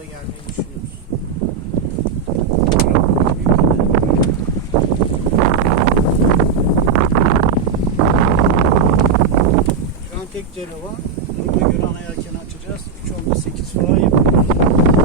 da gelmeyi düşünüyoruz. Şu an tek Celova. Duruma göre ana yelkeni açacağız. 3.18 falan yapıyoruz.